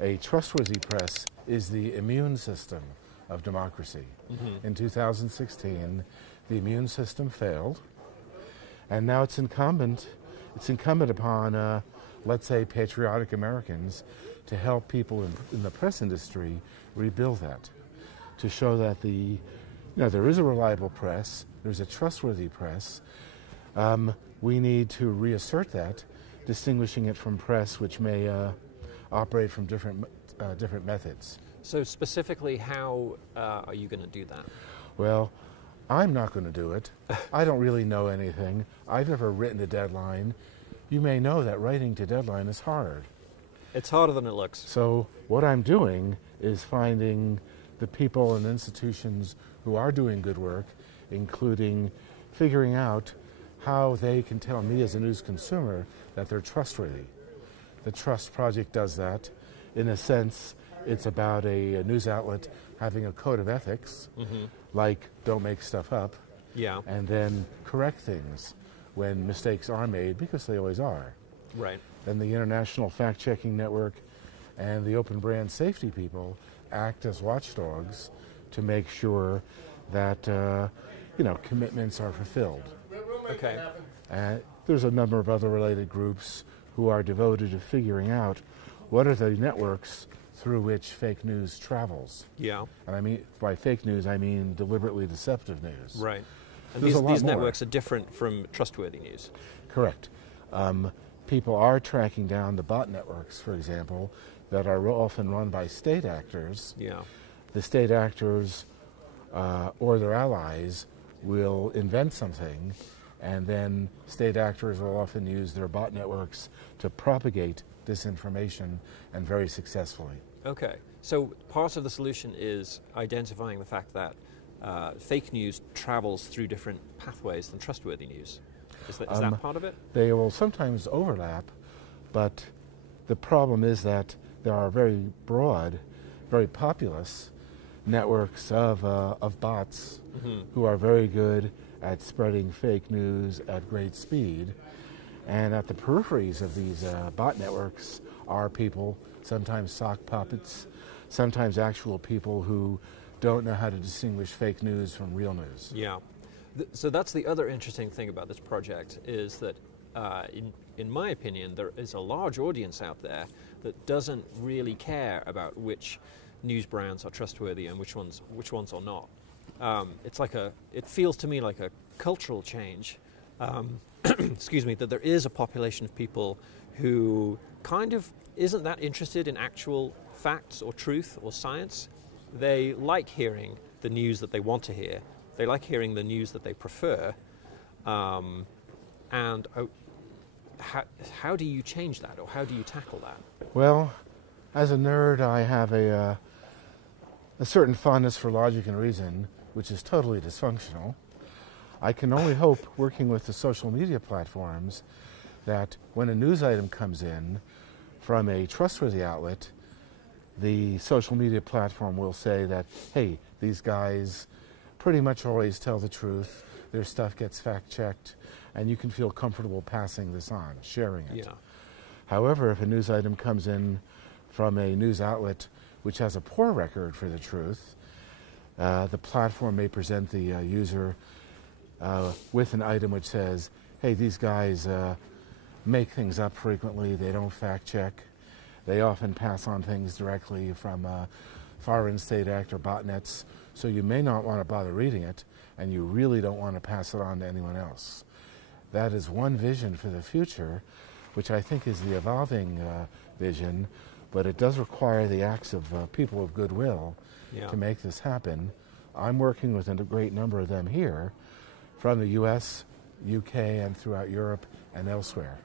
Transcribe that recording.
A trustworthy press is the immune system of democracy. In 2016, the immune system failed, and now it's incumbent upon, let's say, patriotic Americans to help people in the press industry rebuild that, to show that there is a reliable press, there's a trustworthy press. We need to reassert that, distinguishing it from press which may operate from different methods. So specifically, how are you going to do that? Well, I'm not going to do it. I don't really know anything. I've never written a deadline. You may know that writing to deadline is hard. It's harder than it looks. So what I'm doing is finding the people and institutions who are doing good work, including figuring out how they can tell me as a news consumer that they're trustworthy. The Trust Project does that. In a sense, it's about a news outlet having a code of ethics, like don't make stuff up, and then correct things when mistakes are made, because they always are. Right. Then the International Fact-Checking Network and the Open Brand Safety people act as watchdogs to make sure that commitments are fulfilled. Okay. There's a number of other related groups who are devoted to figuring out what are the networks through which fake news travels. Yeah. And I mean, by fake news, I mean deliberately deceptive news. Right. And There's these networks are different from trustworthy news. Correct. People are tracking down the bot networks, for example, that are often run by state actors. Yeah. The state actors or their allies will invent something, and then state actors will often use their bot networks to propagate disinformation, and very successfully. Okay, so part of the solution is identifying the fact that fake news travels through different pathways than trustworthy news. Is that part of it? They will sometimes overlap, but the problem is that there are very broad, very populous networks of bots who are very good at spreading fake news at great speed. And at the peripheries of these bot networks are people, sometimes sock puppets, sometimes actual people who don't know how to distinguish fake news from real news. Yeah. So that's the other interesting thing about this project, is that, in my opinion, there is a large audience out there that doesn't really care about which news brands are trustworthy and which ones are not. It feels to me like a cultural change. Excuse me, that there is a population of people who kind of isn't that interested in actual facts or truth or science. They like hearing the news that they want to hear. They like hearing the news that they prefer. How do you change that, or how do you tackle that? Well, as a nerd, I have a certain fondness for logic and reason, which is totally dysfunctional. I can only hope, working with the social media platforms, that when a news item comes in from a trustworthy outlet, the social media platform will say that, hey, these guys pretty much always tell the truth, their stuff gets fact-checked, and you can feel comfortable passing this on, sharing it. Yeah. However, if a news item comes in from a news outlet which has a poor record for the truth, the platform may present the user with an item which says, hey, these guys make things up frequently, they don't fact check, they often pass on things directly from foreign state actor botnets, so you may not want to bother reading it, and you really don't want to pass it on to anyone else. That is one vision for the future, which I think is the evolving vision, but it does require the acts of people of goodwill to make this happen. I'm working with a great number of them here, from the US, UK, and throughout Europe and elsewhere.